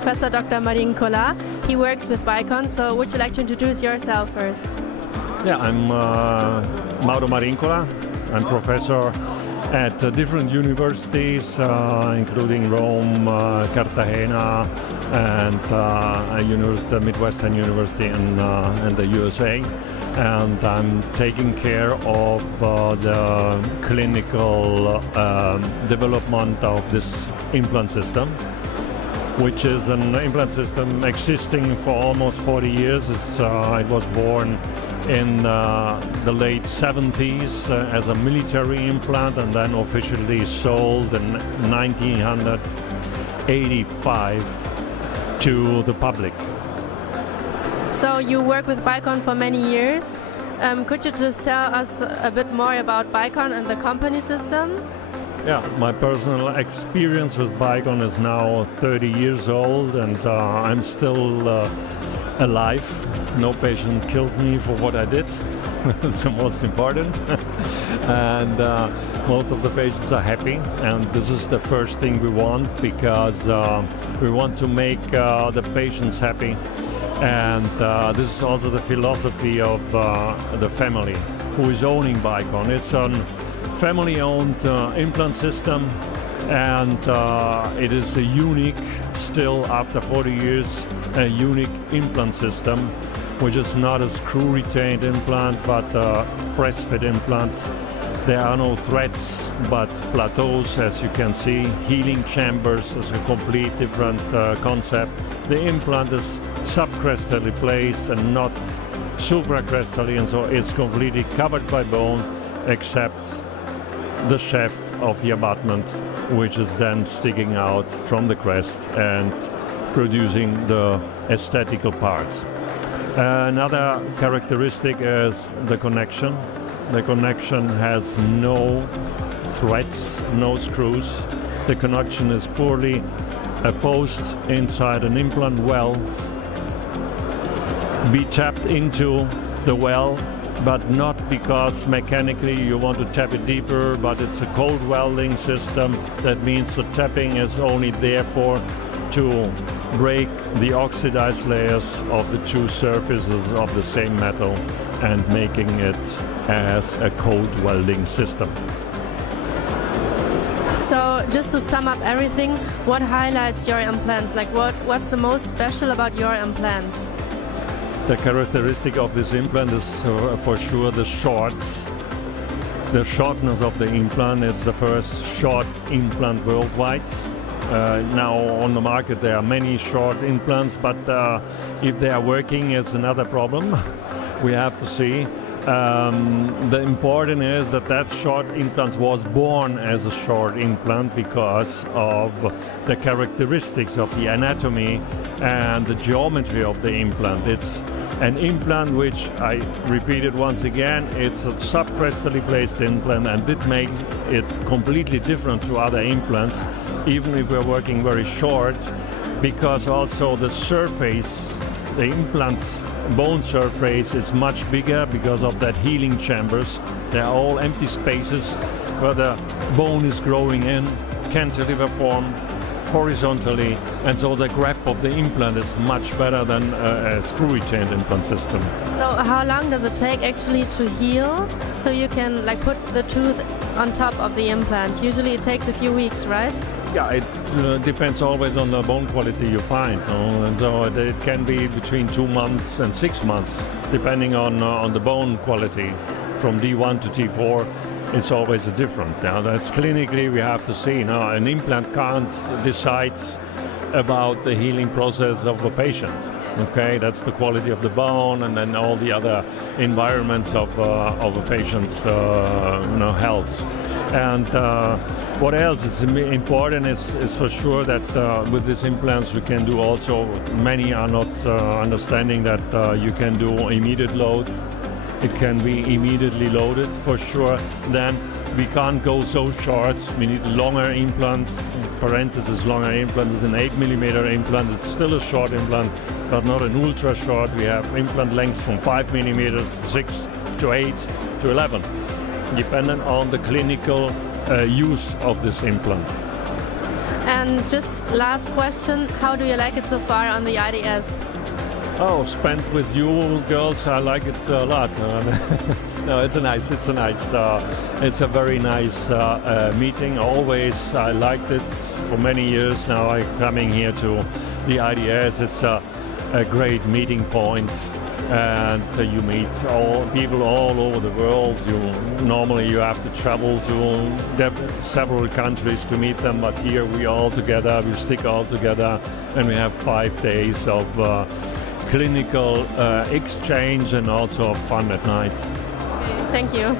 Professor Dr. Marin Collat. He works with Bicon, so would you like to introduce yourself first? Yeah, I'm Mauro Marin Collat. I'm professor at different universities, including Rome, Cartagena, and Midwestern University in the USA. And I'm taking care of the clinical development of this implant system, which is an implant system existing for almost 40 years. It was born in the late 70s as a military implant and then officially sold in 1985 to the public. So you work with Bicon for many years. Could you just tell us a bit more about Bicon and the company system? Yeah, my personal experience with Bicon is now 30 years old, and I'm still alive. No patient killed me for what I did. It's the most important. And most of the patients are happy, and this is the first thing we want, because we want to make the patients happy. And this is also the philosophy of the family who is owning Bicon. It's a family-owned implant system, and it is a unique, still after 40 years, a unique implant system, which is not a screw-retained implant, but a press-fit implant. There are no threads, but plateaus, as you can see. Healing chambers is a complete different concept. The implant is subcrestally placed and not supracrestally, and so it's completely covered by bone, except the shaft of the abutment, which is then sticking out from the crest and producing the aesthetical part. Another characteristic is the connection. The connection has no threads, no screws. The connection is purely a post inside an implant well, be tapped into the well, but not because mechanically you want to tap it deeper, but it's a cold welding system. That means the tapping is only therefore to break the oxidized layers of the two surfaces of the same metal and making it as a cold welding system. So just to sum up everything, what highlights your implants? Like what's the most special about your implants? The characteristic of this implant is for sure the shortness of the implant. It's the first short implant worldwide. Now on the market there are many short implants, but if they are working is another problem. We have to see. The important is that short implant was born as a short implant because of the characteristics of the anatomy and the geometry of the implant. It's an implant which, I repeat it once again, it's a subcrestally placed implant, and it makes it completely different to other implants, even if we're working very short, because also the surface, the implant's bone surface is much bigger because of that healing chambers. They're all empty spaces where the bone is growing in, cantilever form, horizontally, and so the grip of the implant is much better than a screw-retained implant system. So how long does it take actually to heal, so you can like put the tooth on top of the implant? Usually it takes a few weeks, right? Yeah, it depends always on the bone quality you find, and so it can be between 2 months and 6 months, depending on the bone quality. From D1 to T4, it's always different. Yeah, that's clinically we have to see. Now, an implant can't decide about the healing process of the patient. Okay, that's the quality of the bone, and then all the other environments of a patient's health. And what else is important is for sure that with these implants you can do also, many are not understanding that you can do immediate load. It can be immediately loaded for sure. Then we can't go so short. We need longer implants. Parenthesis, longer implant is an 8mm implant. It's still a short implant, but not an ultra short. We have implant lengths from 5mm, 6 to 8 to 11. Dependent on the clinical use of this implant. And just last question, how do you like it so far on the IDS? Oh, spent with you girls, I like it a lot. No, it's a very nice meeting. Always, I liked it for many years now. I'm coming here to the IDS. It's a great meeting point, and you meet people all over the world. Normally you have to travel to several countries to meet them, but here we all together, we stick all together, and we have 5 days of clinical exchange and also fun at night. Okay, thank you.